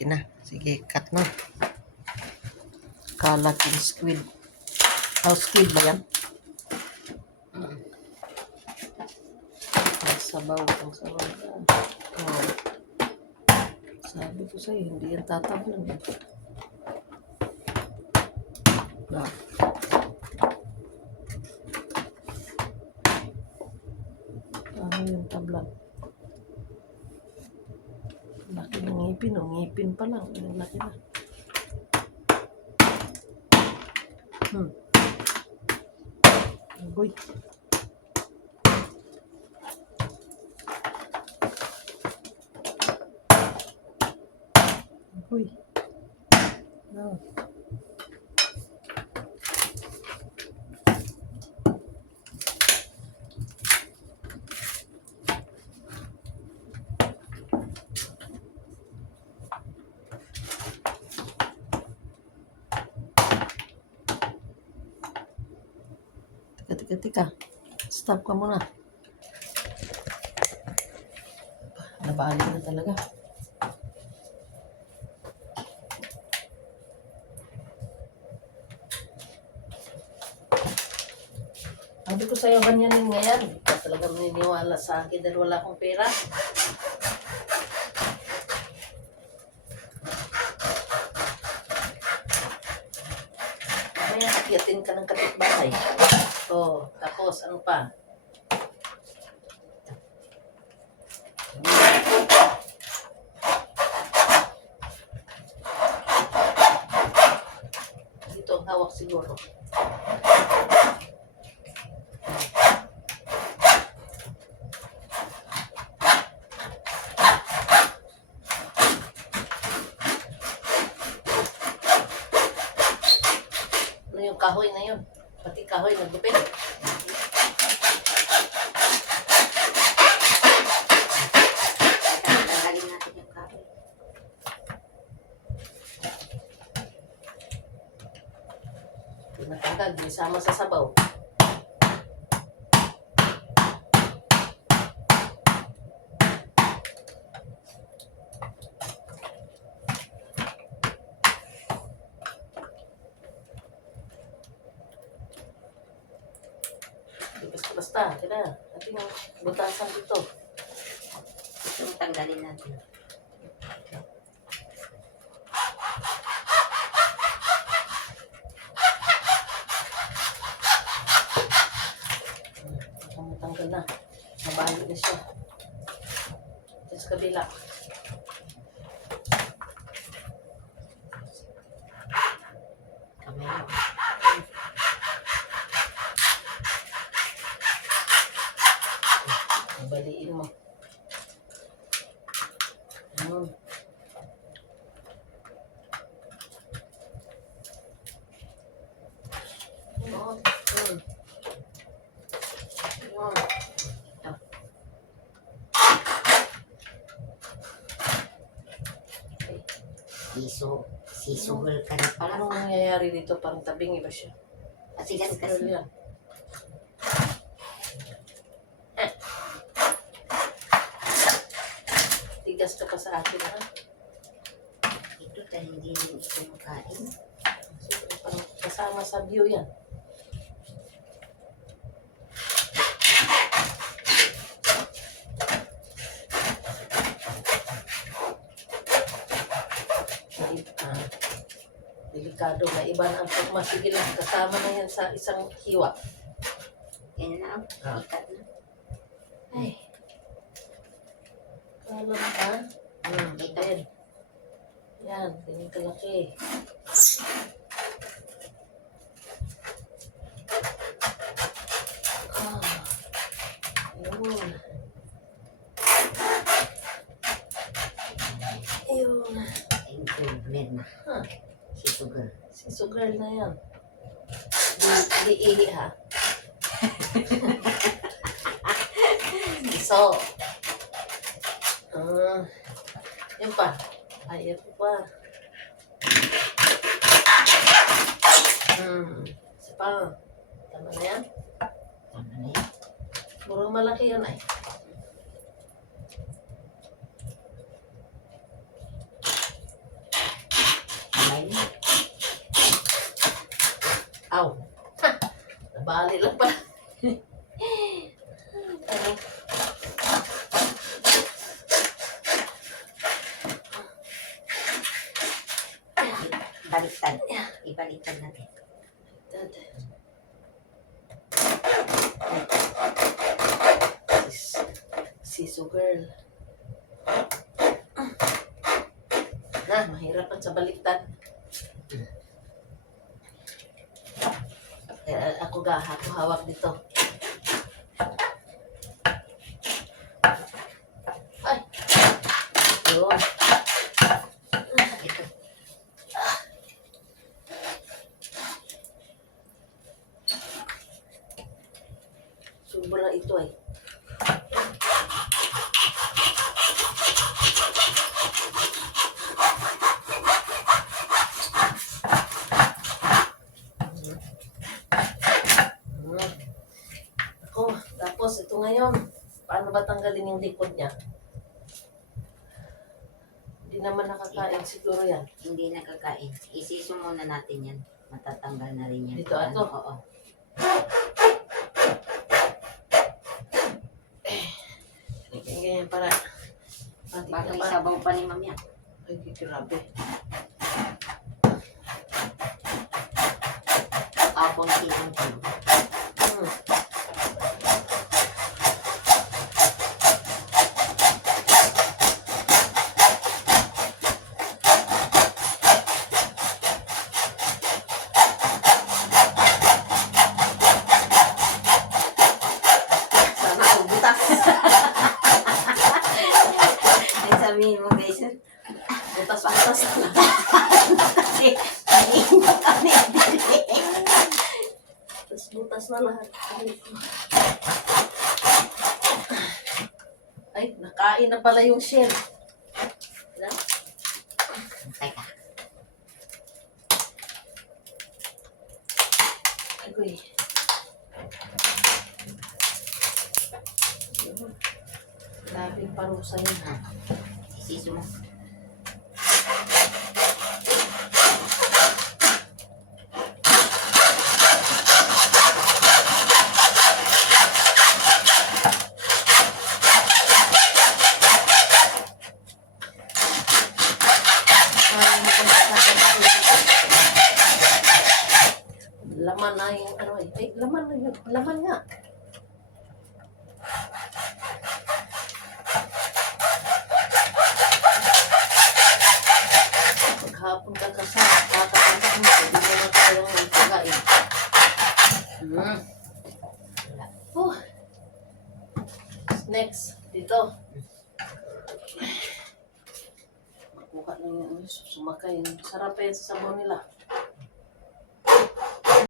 Malaki na. Sige, cut na. Kalaking squid. Oh, squid ba yan? Sabaw, ang sabaw. Oh. Sabi ko sa'yo, hindi yan tatablan. eh. Na. Ano yung tablan? Laki ng ngipin, oh. Ngipin pa lang. Ang laki na. Hmm. Agoy. Agoy. No. Tika, tika. Stop ka muna. Nabali na talaga. Sabi ko sa'yo, ganyanin nga talaga maniniwala sa akin dahil wala akong pera. Mamaya, akyatin ka ng kapitbahay. Oh, tapos ano pa? Dito ang hawak siguro. Ano yung kahoy na yun? Pati kahoy kahoy. Pinatanggal, ginisama sa sabaw. Kaya natin yung butasan dito. Yung tanggalin natin. Tanggal na. Nabali na siya. Ito sa kabila. Baliin mo. Ayun. Ayun. Ayun. Ito. Siso. Sisugol ka na pala. Anong nangyayari dito? Parang tabing iba siya. Kasi Pero kasi. yan. Tigas ka pa sa akin, ha? Ito dahil hindi ito makain. So, parang kasama sa view yan. Delikado na iba na ang pagmasigil kasama na yan sa isang hiwa. Yan na. Ah. Ikat na. Ay. Mo ba? Hmm, Ito. then. Yan, ganyan kalaki. Ah. Yun. Ayun. Improvement na. Huh. Sisugol. Si girl na yan. Di, di ha. so, ah, yun pa. Ay, ito pa. Hmm, isa pa. Tama na yan? Yan. Murang malaki yan ay. Smile. Aw. Ha! Nabali lang pala. ano? Baliktad. Ibaliktad natin. Sis, siso girl. Na, mahirapan sa baliktad. Kaya ako ga, ako hawak dito. Ay! Yun. Ito. Sobra ito eh. Hmm. Ako, tapos ito ngayon, paano ba tanggalin yung likod niya? Hindi naman nakakain siguro yan. Hindi nakakain. Isiso muna natin yan. Matatanggal na rin yan. Dito, ato? Oo. Ganyan, ganyan para. Baka isabaw pa ni ma'am yan. Ay, grabe. Tapong silang ko. Ay, nakain na pala yung shell. Teka. Agoy. Yun. Grabing parusa yun ha. Isiso mo. Ay, nakakatawa. Laman na yung ano eh. Ay, laman na yun. Laman nga. Maghapon ka kasi kakakantak mo. Hindi mo na tayong magpagain. Hmm. Oh. Next, dito. Makuha na yun. Sumakay. Sarap pa yan sa sabaw nila.